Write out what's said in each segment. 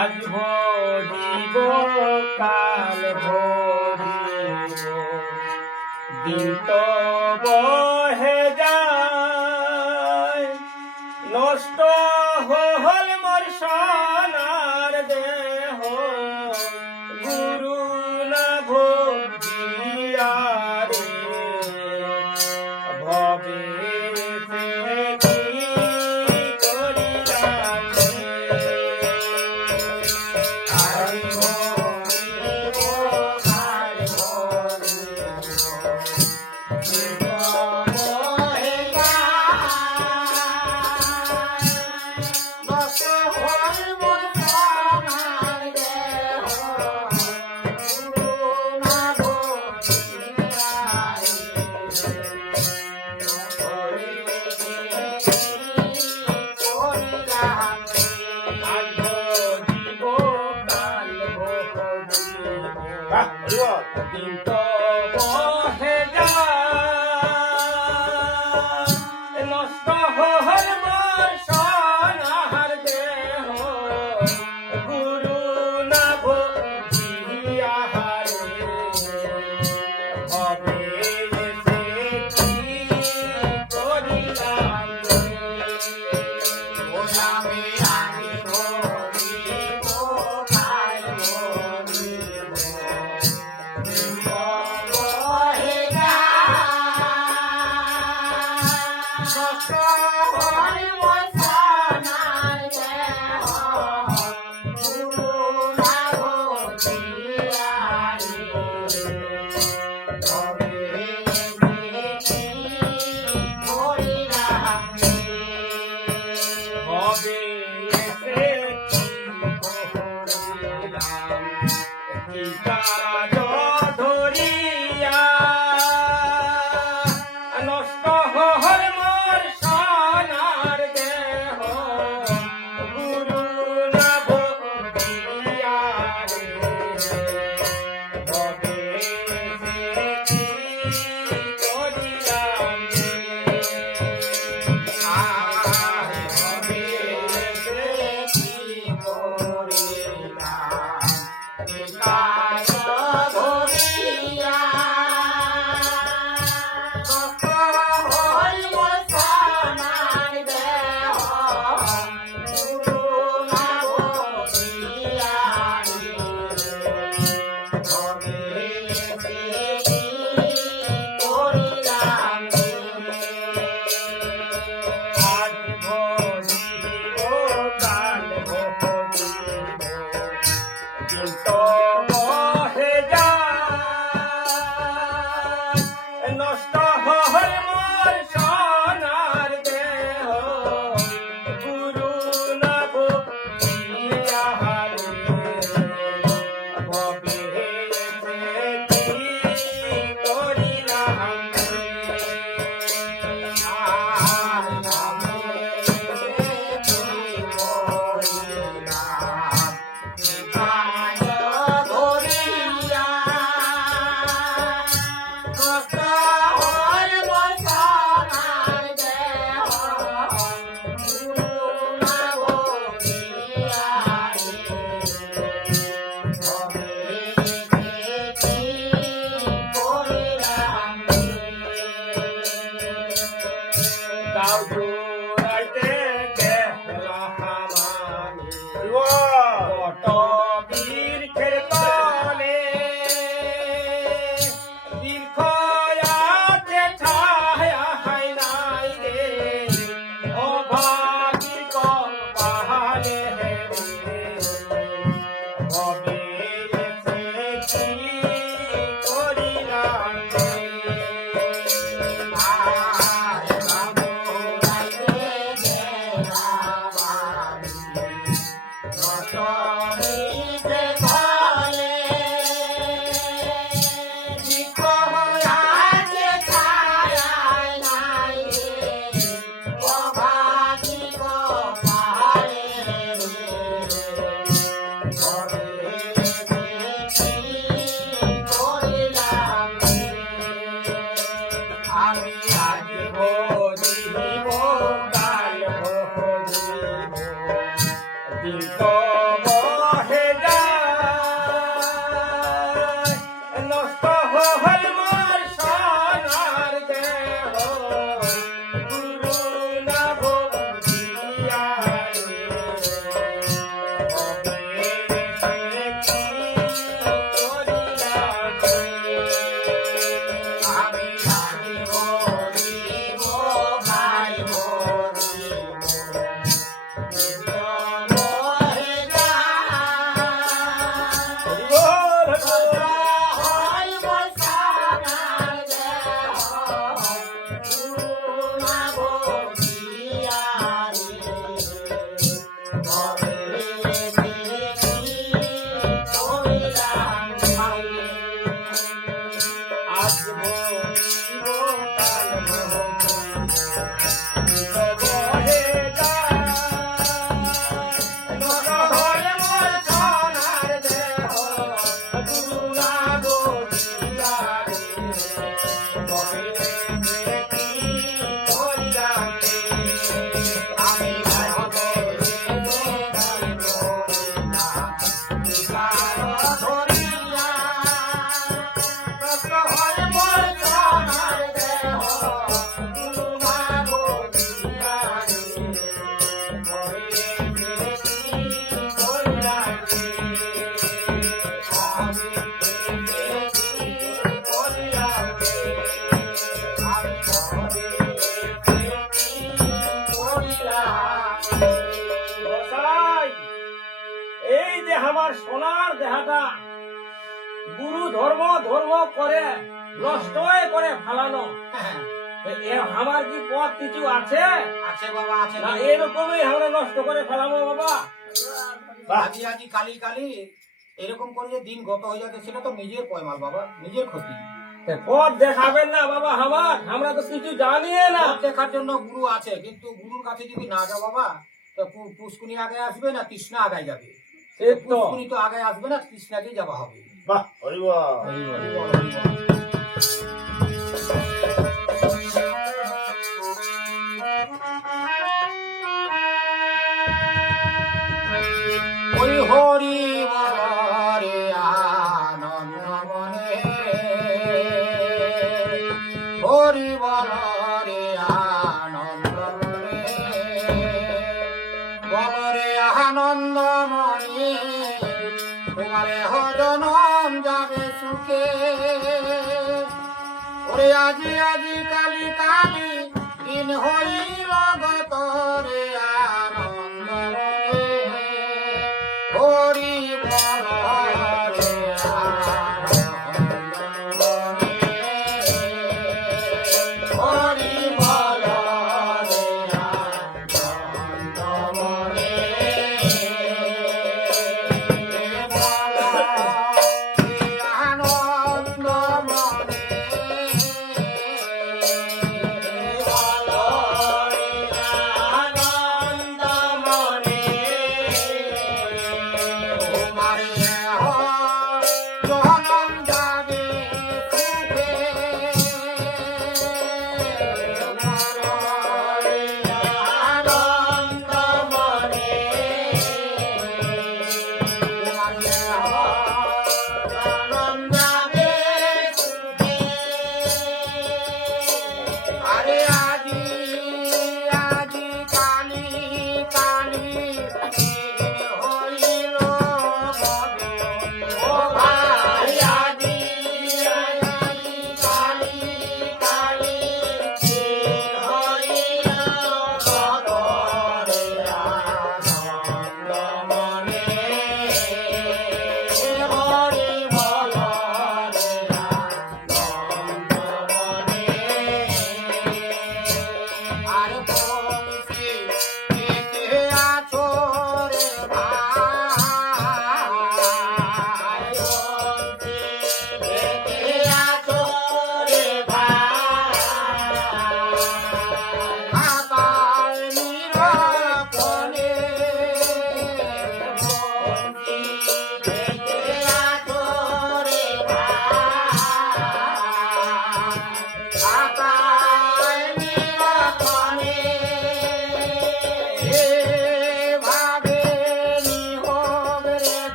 আজ ভরিব কাল ভরিব দিন তো বহে যায় নষ্ট হল মোর সোনার দেহ গুরু না ভজিয়া রে ভবে দিন তো বহে যায় নষ্ট হল মোর সোনার দেহ গুরু না ভজিয়া রে ভবে সে কি করিলাম ওলামে আমি ধরিব খাইব নষ্ট হল মোর সোনার দেহ গুরু না ভজিয়া রে ভবে সে কি করিলাম ভবে সে কি করিলাম তো বহে দাও জোড়াইতে গেলাম আমি কত বীর খেলতলে দীর্ঘয়াতে ছায়া হাই নাই রে অভাগী কপালে কবে এসে কি করিলাম রে আমি আজ ভজিব কাল ভজিব দিন তো বহে যায় নষ্ট হল মোর সোনার দেহ গুরু না ভজিয়া রে কবে সে কি করিলাম রে আমি এই যে আমার সোনার দেহাটা গুরু ধর্ম ধর্ম করে নষ্ট করে ফেলানো আমার কি পথ কিছু আছে আছে বাবা আছে না এরকমই আমরা নষ্ট করে ফেলাবো বাবা আজি আজি কালি কালি এরকম করে যে দিন গত হয়ে যাচ্ছে সেটা তো নিজের পয়মাল বাবা নিজের ক্ষতি পথ দেখাবেন না বাবা আমরা তো কিছু জানি না পথ দেখার জন্য গুরু আছে কিন্তু গুরুর কাছে যদি না যাও বাবা তো পুষ্কুনি আগে আসবে না কৃষ্ণা আগে যাবে সে তো পুষ্কুনি তো আগে আসবে না কৃষ্ণাকেই যাওয়া হবে বাহ হরি বল। ওই হরি বলে আনন্দ মনে হরি বলে আনন্দ মনে বলরে আনন্দ মনে তোমারে হজনম যাবে সুখে ওরে আজি আজি কালি কালি দিন হইল গত রে আনন্দ মনে হরি বল রে আনন্দ মনে হরি বল রে আনন্দ মনে বল রে আনন্দ মনে বল রে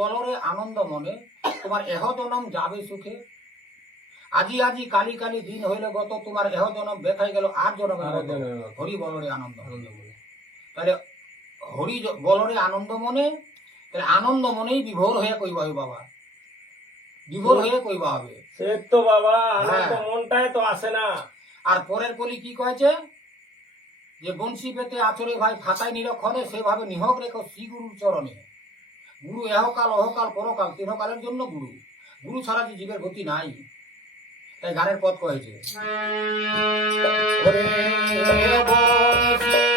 বলরে আনন্দ মনে, তোমার এহ জনম যাবে সুখে। আজি আজি কালি কালি দিন হইলে গত, তোমার এহ জনম বেথাই গেল আর জনমের আর মতো। জনমের মতো। হরি বলরে আনন্দ মনে। আনন্দ মনে। তাহলে হরি বলরে আনন্দ মনে, তাহলে আনন্দ মনেই বিভোর হয়ে কইবা হবে বাবা, বিভোর হয়ে কইবা হবে। সে তো বাবা আনন্দ হ্যাঁ। মনটাই তো আসে না। আর পরের কলি কি কয়েছে, যে বংশী পেতে আচরে ভাই খাতায় নিরক্ষণে, সেভাবে নিহক রেখো শ্রী গুরুর চরণে। গুরু এহকাল অহকাল পরকাল তিনকালের জন্য গুরু, গুরু ছাড়া যে জীবের গতি নাই। তাই গানের পথ কয়েছে, ওরে বংশী